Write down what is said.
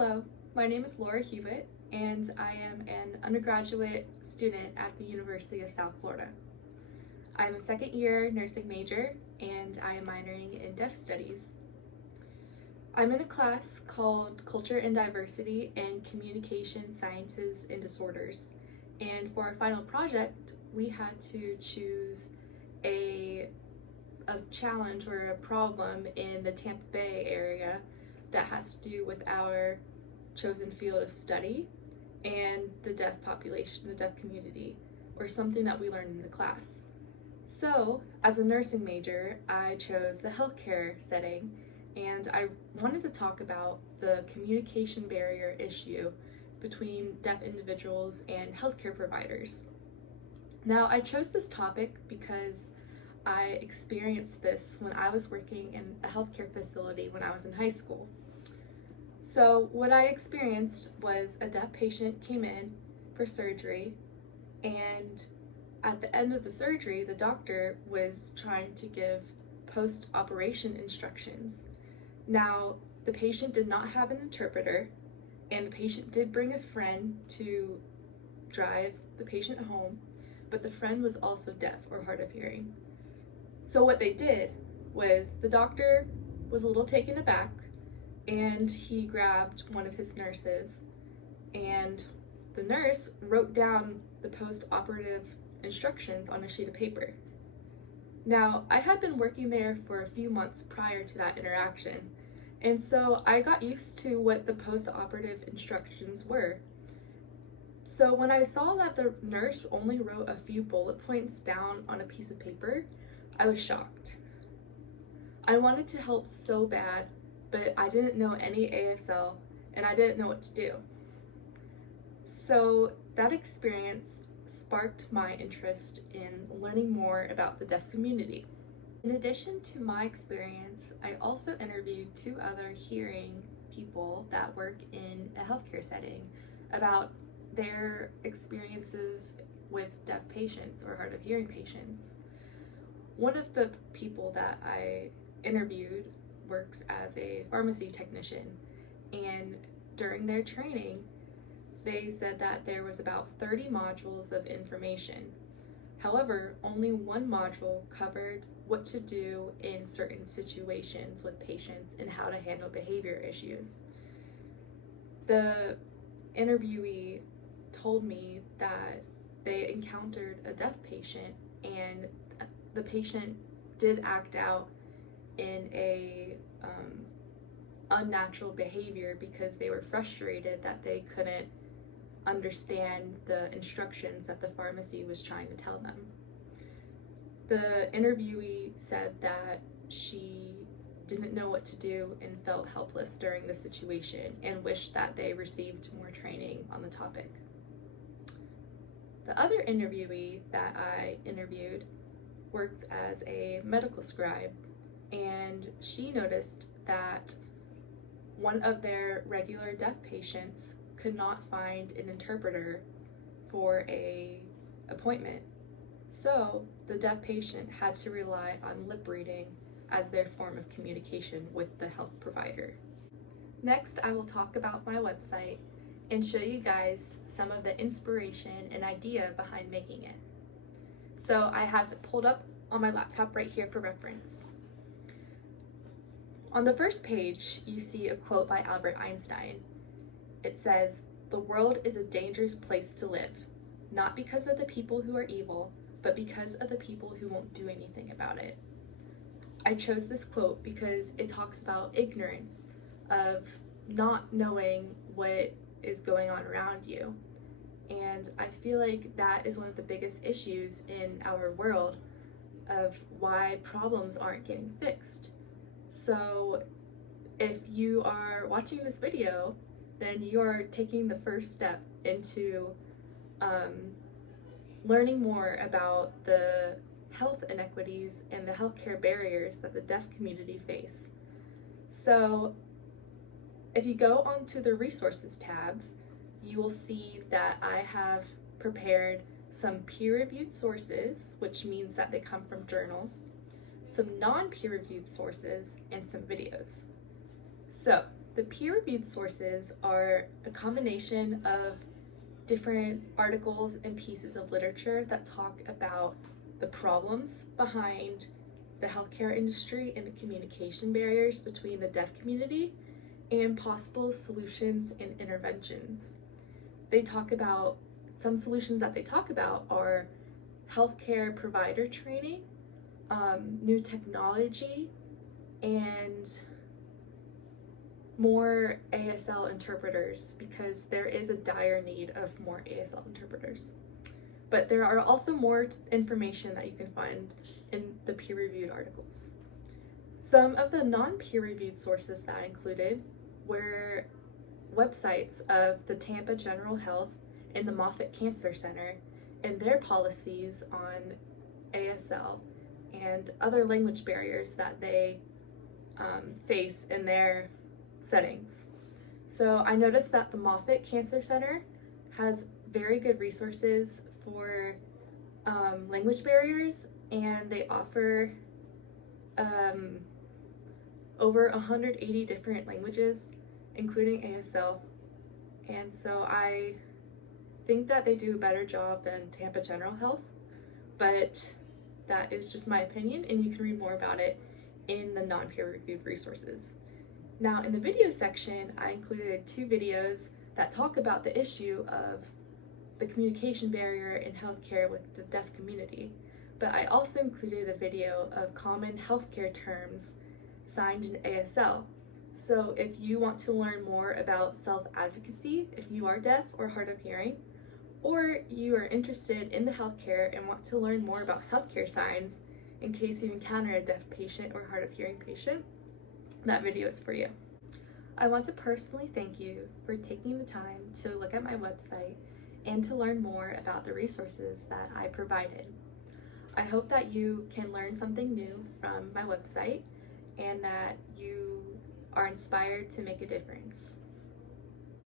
Hello, my name is Laura Hewitt, and I am an undergraduate student at the University of South Florida. I'm a second year nursing major, and I am minoring in deaf studies. I'm in a class called Culture and Diversity in Communication Sciences and Disorders, and for our final project, we had to choose a challenge or a problem in the Tampa Bay area that has to do with our chosen field of study and the deaf population, the deaf community, or something that we learned in the class. So, as a nursing major, I chose the healthcare setting, and I wanted to talk about the communication barrier issue between deaf individuals and healthcare providers. Now, I chose this topic because I experienced this when I was working in a healthcare facility when I was in high school. So what I experienced was a deaf patient came in for surgery, and at the end of the surgery, the doctor was trying to give post-operation instructions. Now, the patient did not have an interpreter, and the patient did bring a friend to drive the patient home, but the friend was also deaf or hard of hearing. So what they did was the doctor was a little taken aback, and he grabbed one of his nurses, and the nurse wrote down the post-operative instructions on a sheet of paper. Now, I had been working there for a few months prior to that interaction, and so I got used to what the post-operative instructions were. So when I saw that the nurse only wrote a few bullet points down on a piece of paper, I was shocked. I wanted to help so bad, but I didn't know any ASL and I didn't know what to do. So that experience sparked my interest in learning more about the deaf community. In addition to my experience, I also interviewed two other hearing people that work in a healthcare setting about their experiences with deaf patients or hard of hearing patients. One of the people that I interviewed works as a pharmacy technician, and during their training, they said that there was about 30 modules of information. However, only one module covered what to do in certain situations with patients and how to handle behavior issues. The interviewee told me that they encountered a deaf patient, and the patient did act out in a unnatural behavior because they were frustrated that they couldn't understand the instructions that the pharmacy was trying to tell them. The interviewee said that she didn't know what to do and felt helpless during the situation and wished that they received more training on the topic. The other interviewee that I interviewed works as a medical scribe, and she noticed that one of their regular deaf patients could not find an interpreter for an appointment. So the deaf patient had to rely on lip reading as their form of communication with the health provider. Next, I will talk about my website and show you guys some of the inspiration and idea behind making it. So I have it pulled up on my laptop right here for reference. On the first page, you see a quote by Albert Einstein. It says, "The world is a dangerous place to live, not because of the people who are evil, but because of the people who won't do anything about it." I chose this quote because it talks about ignorance, of not knowing what is going on around you. And I feel like that is one of the biggest issues in our world of why problems aren't getting fixed. So if you are watching this video, then you are taking the first step into learning more about the health inequities and the healthcare barriers that the deaf community face. So if you go onto the resources tabs, you will see that I have prepared some peer-reviewed sources, which means that they come from journals, some non-peer-reviewed sources, and some videos. So The peer-reviewed sources are a combination of different articles and pieces of literature that talk about the problems behind the healthcare industry and the communication barriers between the deaf community and possible solutions and interventions. They talk about, some solutions that they talk about are healthcare provider training, new technology, and more ASL interpreters, because there is a dire need of more ASL interpreters. But there are also more information that you can find in the peer-reviewed articles. Some of the non-peer-reviewed sources that I included were websites of the Tampa General Health and the Moffitt Cancer Center and their policies on ASL and other language barriers that they face in their settings. So I noticed that the Moffitt Cancer Center has very good resources for language barriers, and they offer over 180 different languages, including ASL. And so I think that they do a better job than Tampa General Health, but that is just my opinion, and you can read more about it in the non-peer-reviewed resources. Now, in the video section, I included 2 videos that talk about the issue of the communication barrier in healthcare with the deaf community, but I also included a video of common healthcare terms signed in ASL. So if you want to learn more about self-advocacy, if you are deaf or hard of hearing, or you are interested in the healthcare and want to learn more about healthcare signs in case you encounter a deaf patient or hard of hearing patient, that video is for you. I want to personally thank you for taking the time to look at my website and to learn more about the resources that I provided. I hope that you can learn something new from my website and that you are inspired to make a difference.